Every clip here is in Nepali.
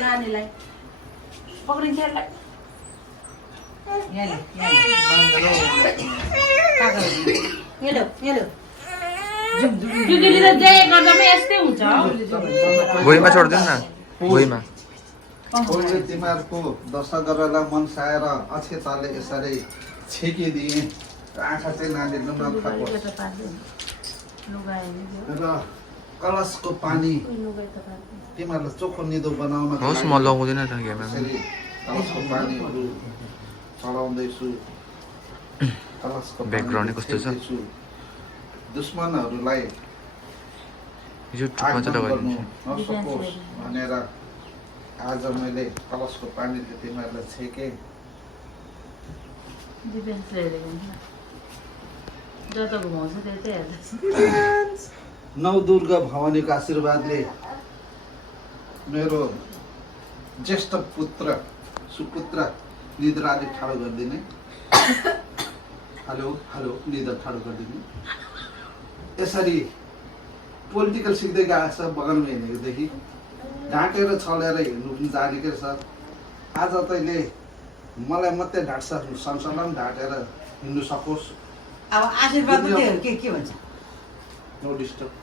नानीलाई पक्रिन्छ यसलाई भुइँमा छोडिदिनु न भुइँमा कोहीले तिमीहरूको दशा गरेर मन साएर अक्षताले यसरी छेकिदिए आँखा चाहिँ नानीले नखाओस् र कलशको पानी तिमीहरूलाई चोखो निदो बनाउन होस् म लगाउँदिनँ त गेममा कलशको पानीहरू चढाउँदैछु कलशको ब्याकग्राउन्ड कस्तो छ दुश्मनहरूलाई युट्युबमा चाहिँ लगाइदिन्छु नसकोस् भनेर आज मैले कलशको पानीले तिमीहरूलाई छेकेँ नौ दुर्गा भवानीको आशीर्वादले मेरो ज्येष्ठ पुत्र सुपुत्र निद्रा अलिक ठाडो गरिदिने हेलो हेलो निद्रा ठाडो गरिदिने यसरी पोलिटिकल सिक्दै गएको छ बगानमा हिँडेकोदेखि ढाँटेर छलेर हिँड्नु पनि जानेकै छ आज तैँले मलाई मात्रै ढाँट्छ संसारलाई पनि ढाँटेर हिँड्नु सकोस् अब आशीर्वाद के भन्छ नो डिस्टर्ब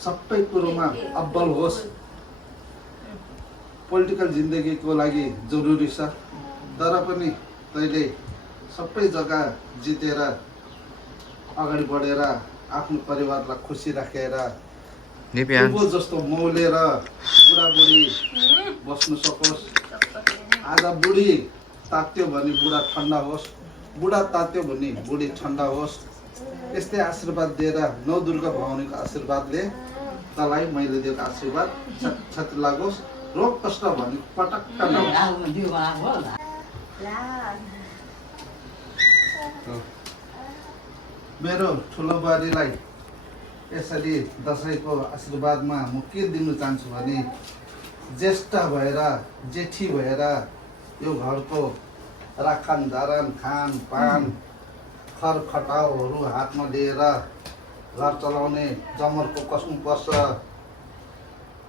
सबै कुरोमा अब्बल होस् पोलिटिकल जिन्दगीको लागि जरुरी छ तर पनि तैँले सबै जग्गा जितेर अगाडि बढेर आफ्नो परिवारलाई खुसी राखेर जस्तो मौलेर बुढाबुढी बस्नु सकोस् आज बुढी तात्यो भने बुढा ठन्डा होस् बुढा तात्यो भने बुढी ठन्डा होस् यस्तै आशीर्वाद दिएर नौ दुर्गा भवानीको आशीर्वादले तँलाई मैले दिएको आशीर्वाद छत लागोस् रोग कष्ट भने पटक्क मेरो ठुलो बुहारीलाई यसरी दसैँको आशीर्वादमा म के दिनु चाहन्छु भने ज्येष्ठ भएर जेठी भएर यो घरको राखन धारन खान पान खर खटाउहरू हातमा लिएर घर चलाउने जमरको कस्नुपर्छ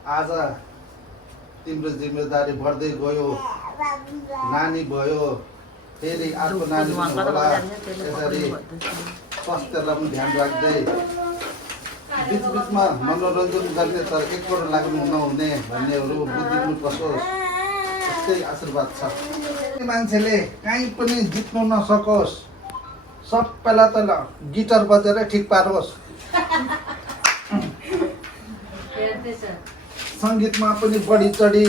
आज तिम्रो जिम्मेदारी बढ्दै गयो नानी भयो फेरि अर्को नानी होला यसरी स्वास्थ्यलाई पनि ध्यान राख्दै बिचबिचमा मनोरञ्जन गर्ने तर एकपल्ट लाग्नु नहुने भन्नेहरू बुझिदिनु पसोस् यस्तै आशीर्वाद छ मान्छेले कहीँ पनि जित्नु नसकोस् सबैलाई त गिटार बजेर ठिक पारोस् सङ्गीतमा पनि बढी चढी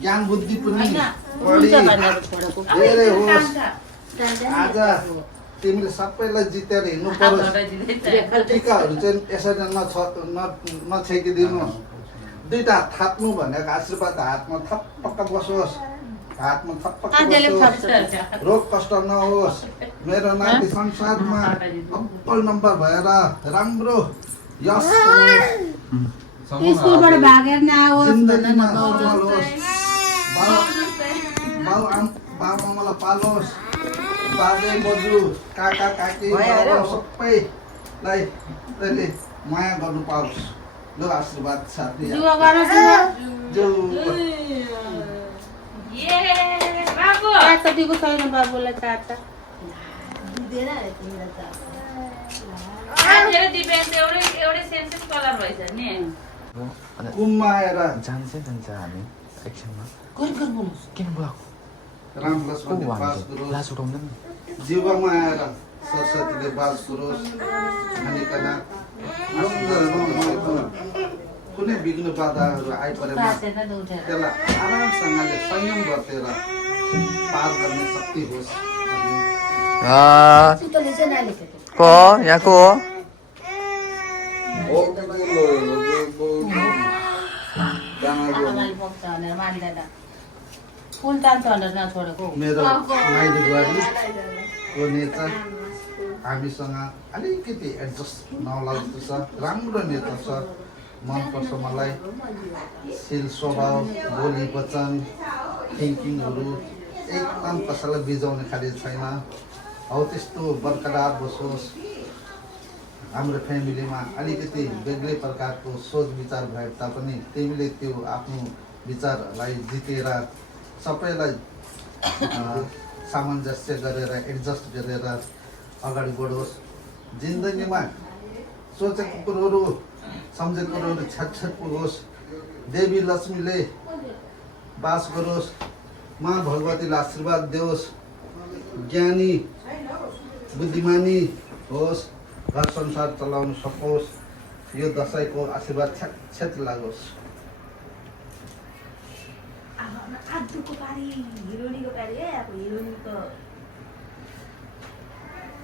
ज्ञान बुद्धि पनि बढी धेरै होस् आज तिमीले सबैलाई जितेर हिँड्नु परोस् टिकाहरू चाहिँ यसरी नछेकिदिनु दुईटा थाप्नु भनेको आशीर्वाद हातमा थपक्क बसोस् हातमा थपक्क बसोस् रोग कष्ट नहोस् मेरो नाति संसारमा अब्बल नम्बर भएर राम्रो यस स्कुलबाट भागेर नआओस् जिन्दगीमा सफल होस् बाबुआमालाई पालोस् बाजे बोजू काका काकी सबैलाई तैँले माया गर्नु पाओस् जो आशीर्वाद साथी कतिको छैन बाबुलाई चारवटा कुममा आएर जान्छ हामी एकछिनमा किन बोलाएको राम लक्ष्मणले बास गरोस् लास उठाउँदैन जीवनमा आएर सरस्वतीले बास गरोस् भनिकन कुनै विघ्न बाधाहरू आइपरेमा त्यसलाई आरामसँगले संयम गरेर पार गर्ने शक्ति होस् को यहाँको मेरो माइली बुहारीको नेता हामीसँग अलिकति एडजस्ट नलाग्दो छ राम्रो नेता छ मनपर्छ मलाई शील स्वभाव बोली वचन थिङ्किङहरू एकदम कसैलाई बिजाउने खाले छैन हौ त्यस्तो बरकरार बसोस् हाम्रो फ्यामिलीमा अलिकति बेग्लै प्रकारको सोच विचार भए तापनि तिमीले त्यो आफ्नो विचारलाई जितेर सबैलाई सामञ्जस्य गरेर एडजस्ट गरेर अगाडि बढोस्। जिन्दगीमा सोचेको कुरोहरू सम्झेको कुरोहरू छटछट पुगोस्। देवी लक्ष्मीले बास गरोस्। माँ भगवतीले आशीर्वाद दियोस्। ज्ञानी बुद्धिमानी होस्। घर संसार चलाउन सकोस्। यो दसैँको आशीर्वाद छ्याट लागोस्।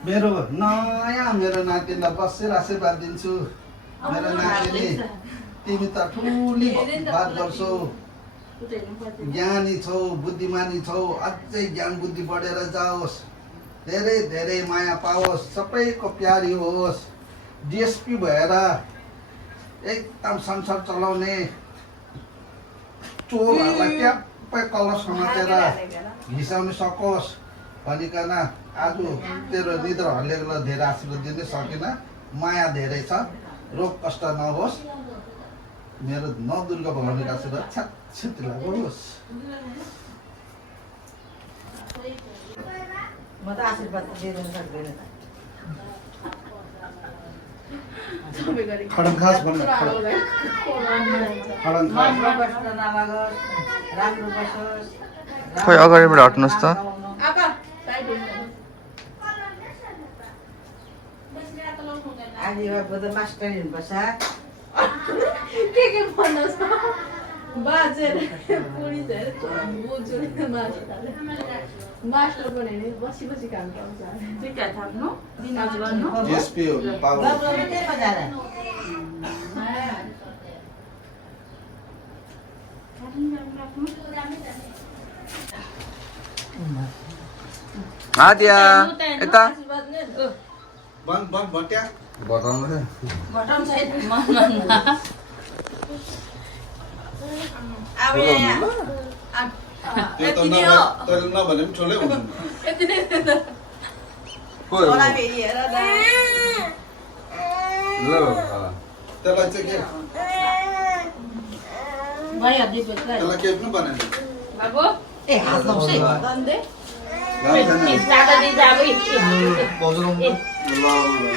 मेरो नातिलाई बसेर आशीर्वाद दिन्छु। मेरो नातिले तिमी त ठुली बात गर्छौ, ज्ञानी छौ, बुद्धिमानी छौ, अझै ज्ञान बुद्धि बढेर जाओस्। धेरै धेरै माया पाओस्। सबैको प्यारी होस्। डिएसपी भएर एकदम संसार चलाउने चोरहरूलाई ट्याप्पै कलर समातेर घिसाउन सकोस् भनिकन आज तेरो निद्रा हल्लिएको धेरै आशीर्वाद दिन सकिन। माया धेरै छ। रोग कष्ट नहोस्। मेरो नौ दुर्गा भगवानीको आशीर्वाद छ्याट लागोस्। म त आशीर्वाद दिएर सक्दैन। खडङखास भन्नु खडङखास राम्रो बसोस्। खोइ अगाडिबाट हट्नुहोस् त। आधी बाबु त मास्टर हुनुपर्छ। के भन्नुहोस् न बाजेर पुलिसहरू बुझ्छु मास्टर पनि बसी बसी काम पाउँछ। दुईटा थाप्नु दिनाज गर्नु। डिएसपी पावर बाबुले के बजारा आद्या यता बन बन भट्या बताउनु बटन सहित मन अब त्यो त तैँले नभने पनि ठुलै हुन्छ। छोरा फेरि हेर न। त्यसलाई चाहिँ के भइहाल्दै पुग्छ। त्यसलाई केही पनि बनाएन। बाबु ए हात लाउँछ है। दन्दे ज्यादा दिन जाब है। बजाउनु ल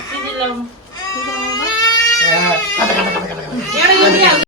सिधै लाउनु। एउटा गरिहाल्नु